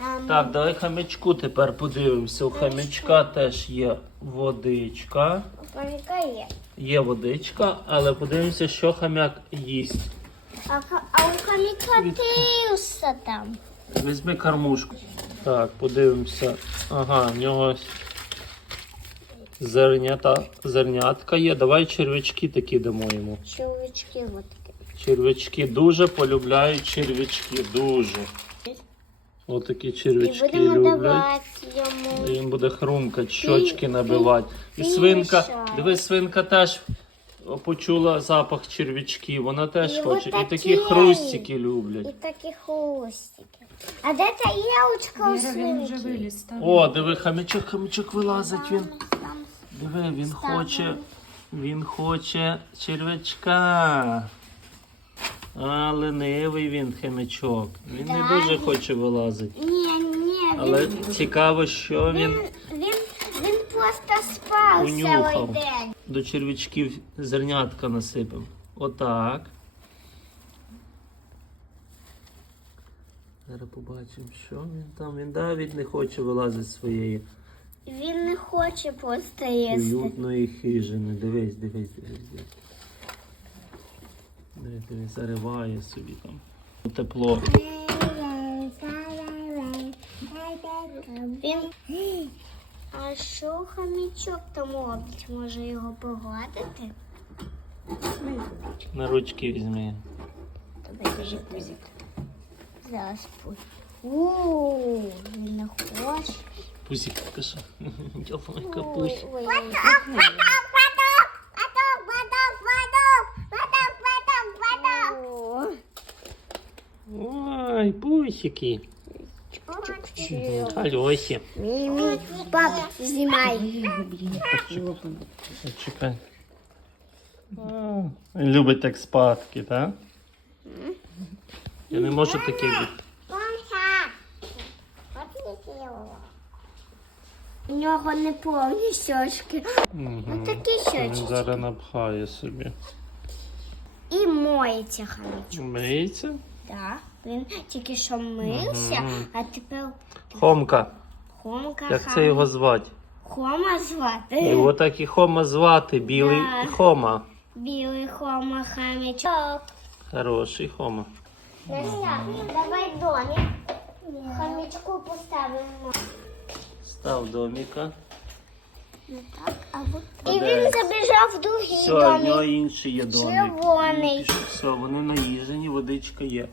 Ем, Так, давай хам'ячку тепер подивимося. У хам'ячка теж є водичка. Паніка є. Є водичка, але подивимося, що хам'як їсть. А, ха- а у хаміка тиуса там. Візьми кормушку. Так, подивимося. Ага, в нього зернята, зернятка є. Давай червячки такі дамо йому. Чоловічки отакі. Червячки дуже полюбляють червячки. Дуже. Отакі І червячки будемо люблять. давати йому. Він буде хрумкати, щочки набивати. І свинка, мішає. дивись, свинка теж почула запах червячків. Вона теж І хоче. І отакі. такі хрустики І люблять. такі хвостики. А де та ялочка у Віра, він вже свинки? виліз. Там. О, диви, хамячок, хамячок вилазить. Він. Там Диви, він хоче. Він хоче червячка. А, ленивий він хомячок. Він не дуже хоче вилазити. Ні, ні, Але він, цікаво, що він він, він, він просто спав Унюхав. цілий день. до червячків зернятка насипав. Отак. Зараз побачимо, що він там. Він навіть не хоче вилазити з своєї Він не хоче просто їсти. уютної хижини. Дивись, дивись, дивись, дивись. Дивись, дивись, зариває собі там. Тепло. Він... А що хамічок там робить? Може його погладити? На ручки візьми. Тобі кажи пузик. Зараз пузик. Ууу, він не хоче. Пусік покажи. Йома, капусь. Ой, пусики. Мімі, пап, знімай. Чекай. А, любить так спадки, так? Я не можу таке бути. У нього не повні щочки. Мгм. такі Він щочки. зараз напхає собі. І моється хамічок. Миється? Так. Він тільки що мився, Мгм. а тепер Хомка. Хомка Як хам- це його звати? Хома звати. Його так і Хома звати, білий Так. Хома. Білий хома хамічок. Хороший Хома. Настя, давай домик. Хамічку поставимо. Став доміка. Так, а. І він забіжав в другий Все, в нього домик. інший є домик. Червоний. Все, вони наїжені, водичка є.